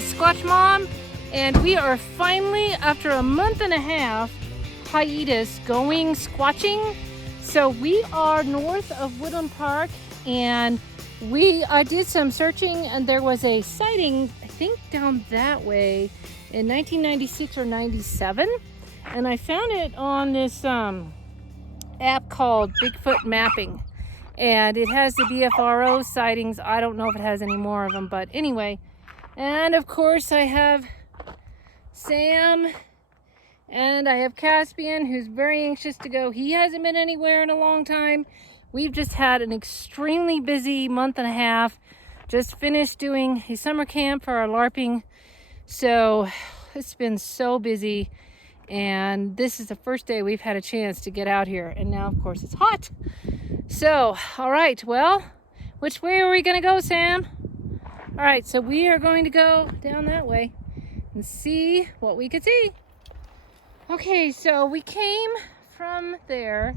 is Squatch Mom, and we are finally, after a month and a half hiatus, going squatching. So we are north of Woodland Park, and I did some searching, and there was a sighting, I think down that way in 1996 or 97, and I found it on this app called Bigfoot Mapping, and it has the BFRO sightings. I don't know if it has any more of them, but anyway. And of course I have Sam, and I have Caspian, who's very anxious to go. He hasn't been anywhere in a long time. We've just had an extremely busy month and a half. Just finished doing a summer camp for our LARPing. So it's been so busy. And this is the first day we've had a chance to get out here. And now, of course, it's hot. So, all right, well, which way are we going to go, Sam? All right, so we are going to go down that way and see what we could see. Okay, so we came from there,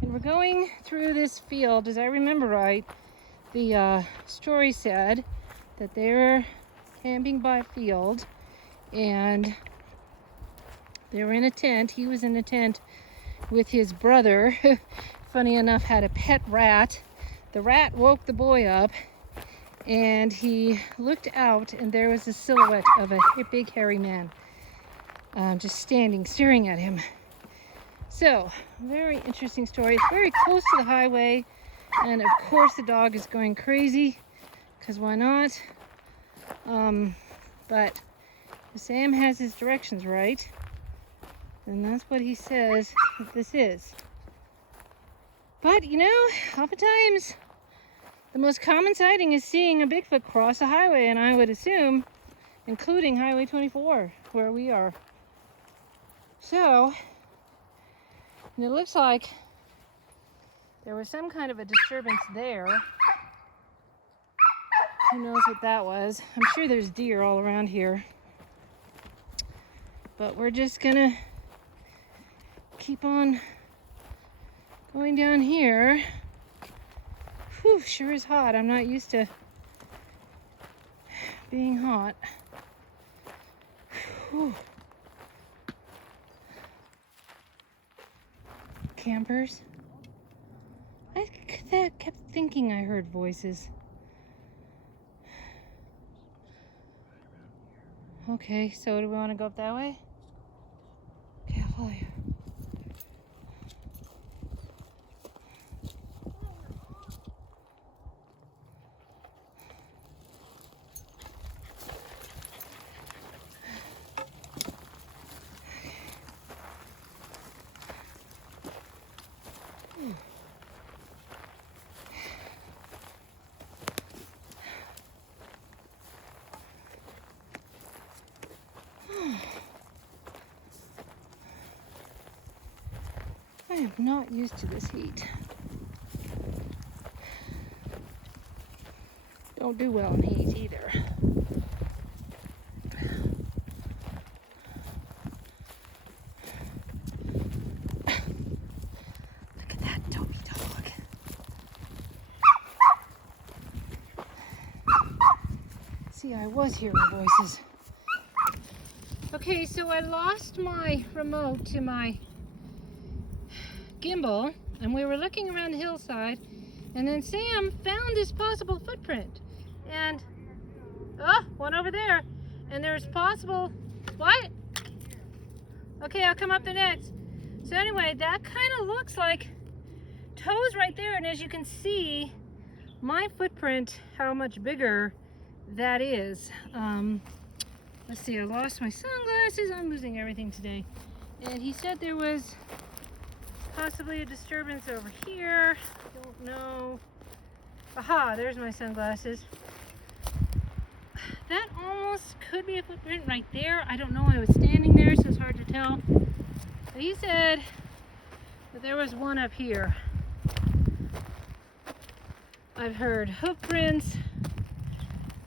and we're going through this field. As I remember right, the story said that they were camping by a field, and they were in a tent. He was in a tent with his brother. Funny enough, had a pet rat. The rat woke the boy up, and he looked out, and there was a silhouette of a big hairy man just standing, staring at him. So, very interesting story. It's very close to the highway, and of course the dog is going crazy, because why not? But if Sam has his directions right, and that's what he says that this is. But, you know, oftentimes the most common sighting is seeing a Bigfoot cross a highway, and I would assume, including Highway 24, where we are. So, and it looks like there was some kind of a disturbance there. Who knows what that was? I'm sure there's deer all around here. But we're just gonna keep on going down here. Whew, sure is hot. I'm not used to being hot. Whew. Campers. I kept thinking I heard voices. Okay, so do we want to go up that way? Okay, I'll follow you. I am not used to this heat. Don't do well in heat either. Look at that dopey dog. See, I was hearing voices. Okay, so I lost my remote to my gimbal, and we were looking around the hillside, and then Sam found this possible footprint, and one over there, and there's possible what? Okay, I'll come up there next. So anyway, that kind of looks like toes right there, and as you can see my footprint, how much bigger that is. Let's see, I lost my sunglasses. I'm losing everything today. And he said there was possibly a disturbance over here. Don't know. Aha, there's my sunglasses. That almost could be a footprint right there. I don't know. I was standing there, so it's hard to tell. But he said that there was one up here. I've heard hoof prints.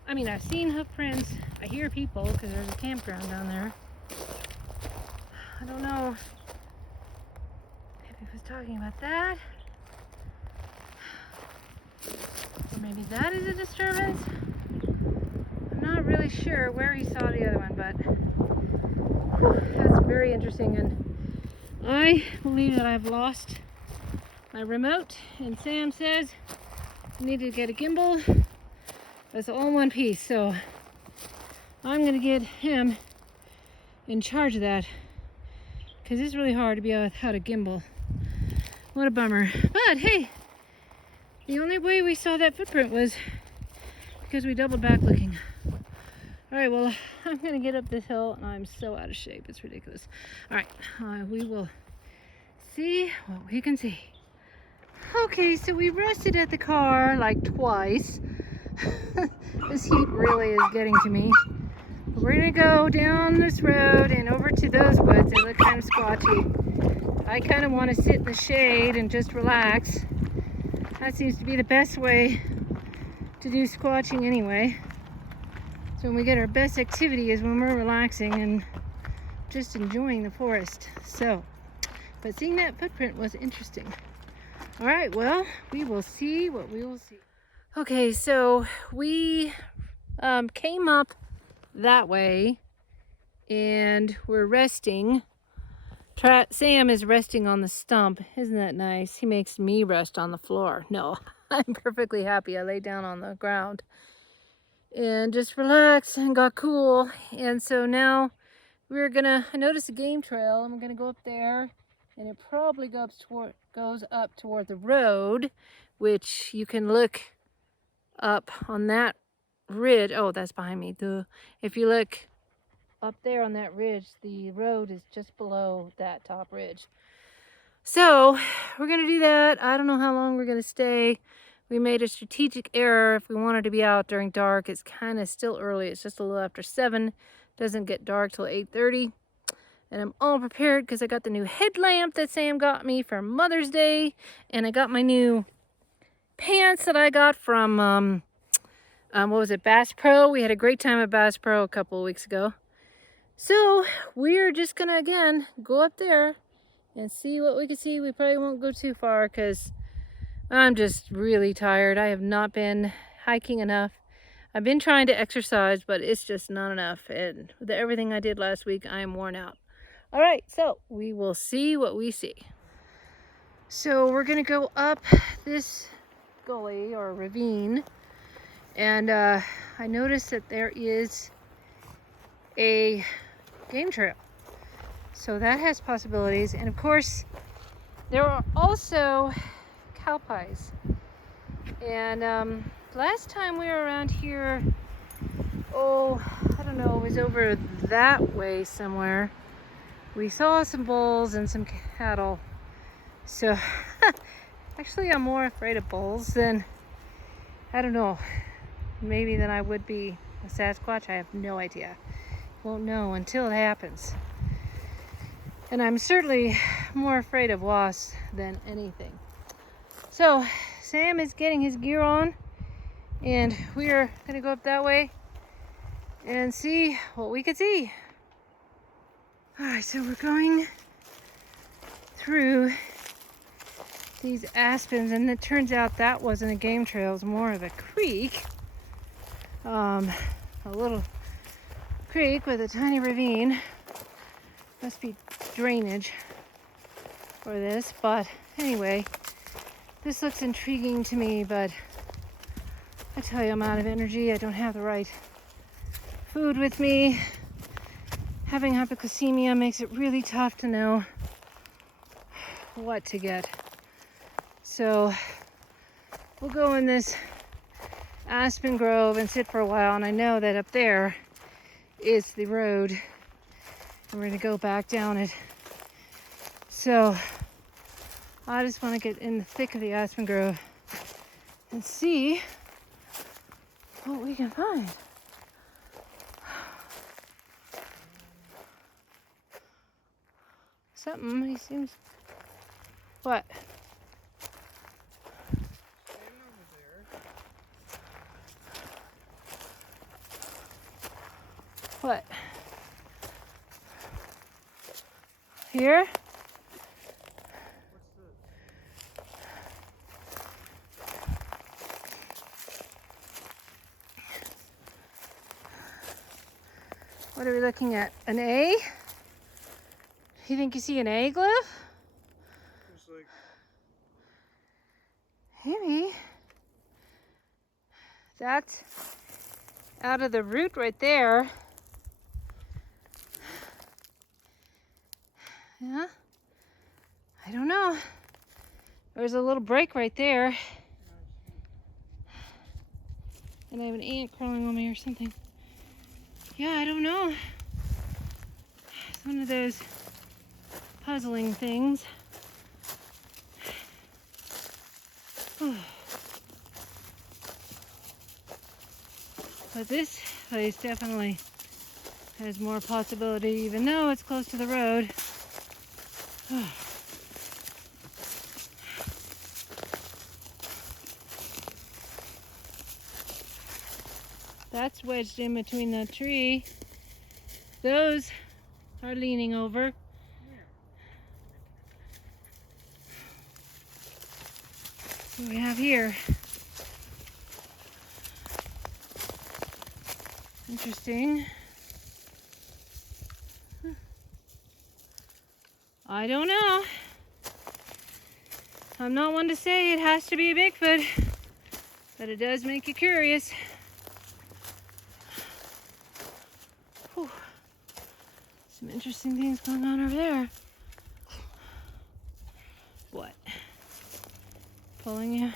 I mean, I've seen hoof prints. I hear people because there's a campground down there. I don't know if he was talking about that. Or maybe that is a disturbance. I'm not not really sure where he saw the other one, but whew, that's very interesting. And I believe that I've lost my remote, and Sam says I need to get a gimbal. That's all in one piece, so I'm going to get him in charge of that, because it's really hard to be without a gimbal. What a bummer. But hey, the only way we saw that footprint was because we doubled back looking. All right, well, I'm going to get up this hill, and I'm so out of shape. It's ridiculous. All right, we will see what we can see. Okay, so we rested at the car like twice. This heat really is getting to me. We're gonna go down this road and over to those woods. They look kind of squatchy. I kind of want to sit in the shade and just relax. That seems to be the best way to do squatching anyway. So when we get our best activity is when we're relaxing and just enjoying the forest. So, but seeing that footprint was interesting. All right, well, we will see what we will see. Okay, so we came up that way and we're resting. Sam is resting on the stump. Isn't that nice? He makes me rest on the floor. No, I'm perfectly happy. I lay down on the ground and just relaxed and got cool. And so now I noticed a game trail, and we're gonna go up there, and it probably goes up toward the road, which you can look up on that ridge. Oh, that's behind me. If you look up there on that ridge, the road is just below that top ridge. So we're gonna do that. I don't know how long we're gonna stay. We made a strategic error if we wanted to be out during dark. It's kind of still early. It's just a little after 7. Doesn't get dark till 8:30. And I'm all prepared because I got the new headlamp that Sam got me for Mother's Day, and I got my new pants that I got from what was it, Bass Pro. We had a great time at Bass Pro a couple of weeks ago. So we're just gonna again go up there and see what we can see. We probably won't go too far because I'm just really tired. I have not been hiking enough. I've been trying to exercise, but it's just not enough. And with everything I did last week, I am worn out. All right, so we will see what we see. So we're gonna go up this gully or ravine, and I noticed that there is a game trail. So that has possibilities. And of course, there are also cow pies. And last time we were around here, oh, I don't know, it was over that way somewhere. We saw some bulls and some cattle. So actually I'm more afraid of bulls than, I don't know, maybe than I would be a Sasquatch. I have no idea. Won't know until it happens. And I'm certainly more afraid of wasps than anything. So Sam is getting his gear on, and we're gonna go up that way and see what we can see. All right, so we're going through these aspens, and it turns out that wasn't a game trail, it was more of a creek. A little creek with a tiny ravine. Must be drainage for this, but anyway, this looks intriguing to me, but I tell you, I'm out of energy. I don't have the right food with me. Having hypoglycemia makes it really tough to know what to get. So we'll go in this aspen grove and sit for a while, and I know that up there is the road, and we're gonna go back down it. So I just want to get in the thick of the aspen grove and see what we can find. Something, he seems... What? What? Here? What are we looking at? An A? You think you see an A, Glyph? Looks like... Maybe. That's out of the root right there. Yeah. I don't know. There's a little break right there. And I have an ant crawling on me or something. Yeah, I don't know. It's one of those puzzling things. But this place definitely has more possibility, even though it's close to the road. That's wedged in between the tree. Those are leaning over. What do we have here? Interesting. I don't know. I'm not one to say it has to be a Bigfoot, but it does make you curious. Whew. Some interesting things going on over there. What? Pulling you?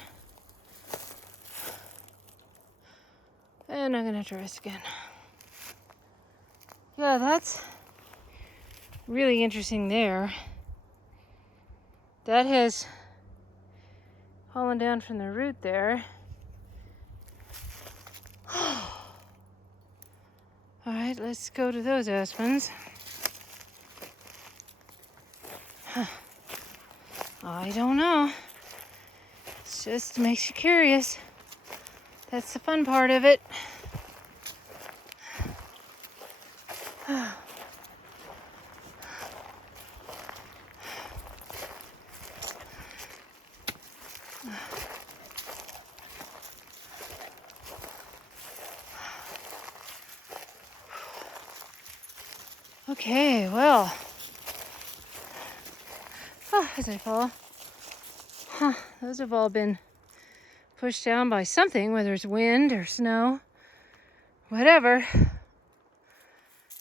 And I'm gonna have to rest again. Yeah, that's really interesting there. That has fallen down from the root there. All right, let's go to those aspens. I don't know. It just makes you curious. That's the fun part of it. Okay, well, as I fall, those have all been pushed down by something, whether it's wind or snow, whatever.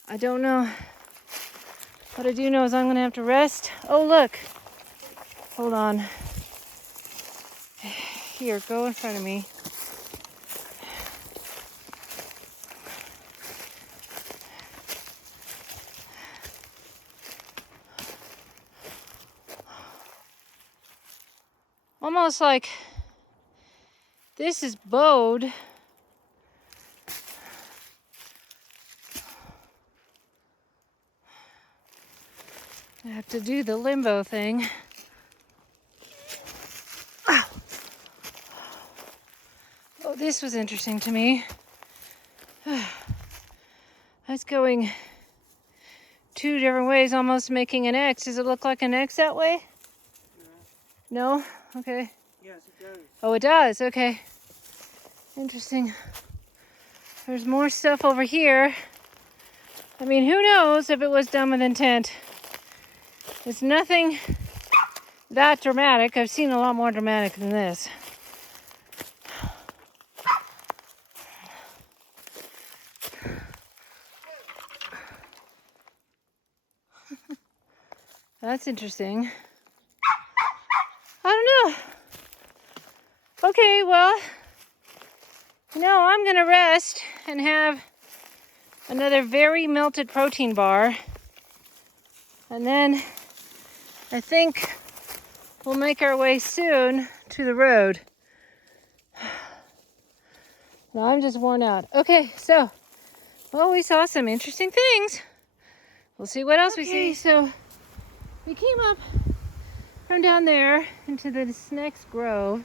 I don't know. What I do know is I'm gonna have to rest. Oh, look. Hold on. Here, go in front of me. Almost like this is bowed. I have to do the limbo thing. Ow. Oh, this was interesting to me. I was going two different ways, almost making an X. Does it look like an X that way? No? Okay. Yes, it does. Oh, it does? Okay. Interesting. There's more stuff over here. I mean, who knows if it was done with intent? It's nothing that dramatic. I've seen a lot more dramatic than this. That's interesting. I don't know. Okay, well, I'm gonna rest and have another very melted protein bar. And then I think we'll make our way soon to the road. Now I'm just worn out. Okay, so, well, we saw some interesting things. We'll see what else we see. So we came up from down there into this next grove,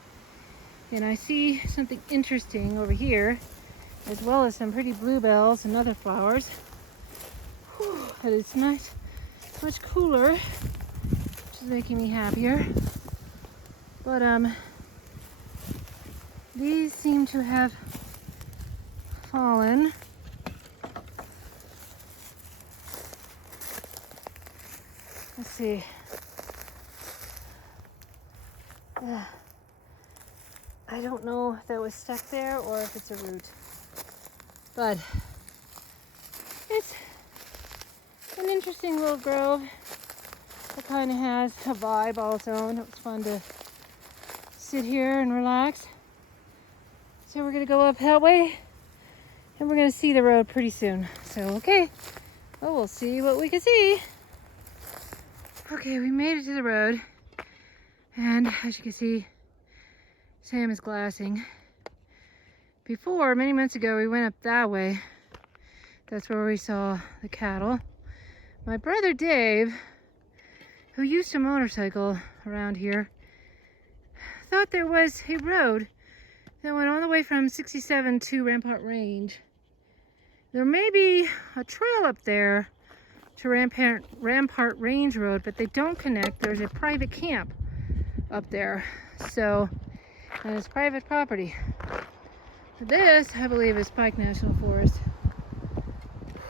and I see something interesting over here, as well as some pretty bluebells and other flowers. Whew, but it's nice, much cooler, which is making me happier. But these seem to have fallen. Let's see. I don't know if that was stuck there or if it's a root. But it's an interesting little grove. It kind of has a vibe all its own. It was fun to sit here and relax. So we're gonna go up that way and we're gonna see the road pretty soon. So, okay, well, we'll see what we can see. Okay, we made it to the road. And as you can see, Sam is glassing. Before, many months ago, we went up that way. That's where we saw the cattle. My brother Dave, who used to motorcycle around here, thought there was a road that went all the way from 67 to Rampart Range. There may be a trail up there to Rampart Range Road, but they don't connect. There's a private camp up there, so, and it's private property. This, I believe, is Pike National Forest.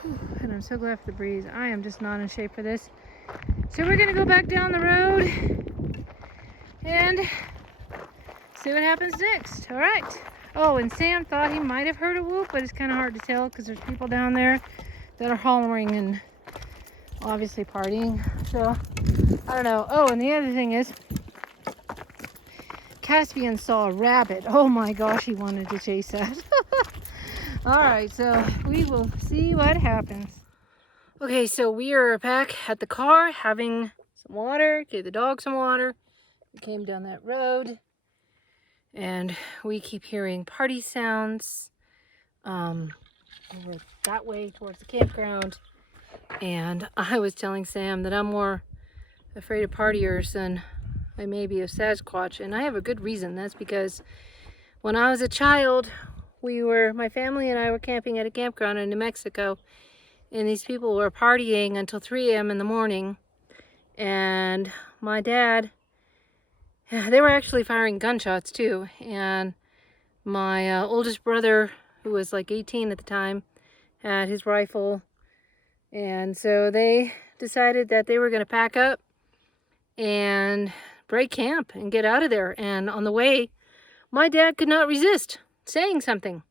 Whew, and I'm so glad for the breeze. I am just not in shape for this. So we're gonna go back down the road and see what happens next. All right. Oh, and Sam thought he might have heard a whoop, but it's kind of hard to tell because there's people down there that are hollering and obviously partying. So, I don't know. Oh, and the other thing is, Caspian saw a rabbit. Oh my gosh, he wanted to chase that. All right, so we will see what happens. Okay, so we are back at the car having some water, gave the dog some water. We came down that road and we keep hearing party sounds over that way towards the campground. And I was telling Sam that I'm more afraid of partiers than I may be of Sasquatch, and I have a good reason. That's because when I was a child, my family and I were camping at a campground in New Mexico, and these people were partying until 3 a.m. in the morning. And my dad, they were actually firing gunshots too. And my oldest brother, who was like 18 at the time, had his rifle. And so they decided that they were going to pack up and break camp and get out of there. And on the way, my dad could not resist saying something.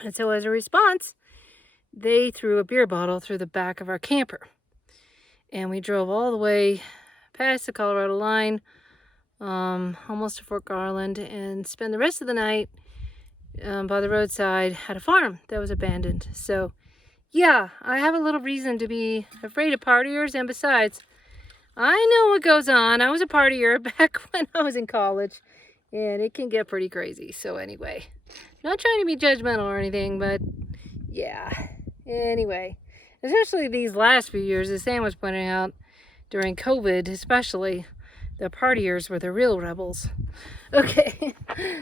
And so as a response, they threw a beer bottle through the back of our camper. And we drove all the way past the Colorado line, almost to Fort Garland, and spent the rest of the night by the roadside at a farm that was abandoned. So yeah, I have a little reason to be afraid of partiers, and besides, I know what goes on. I was a partier back when I was in college, and it can get pretty crazy. So anyway, not trying to be judgmental or anything, but yeah. Anyway, especially these last few years, as Sam was pointing out, during COVID especially, the partiers were the real rebels. Okay,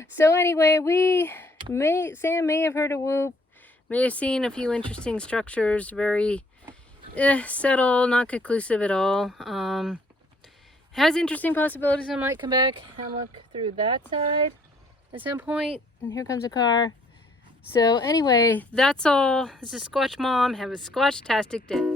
so anyway, Sam may have heard a whoop, may have seen a few interesting structures, very subtle, not conclusive at all. Has interesting possibilities. I might come back and look through that side at some point. And here comes a car. So anyway, that's all. This is Squatch Mom. Have a Squatch-tastic day.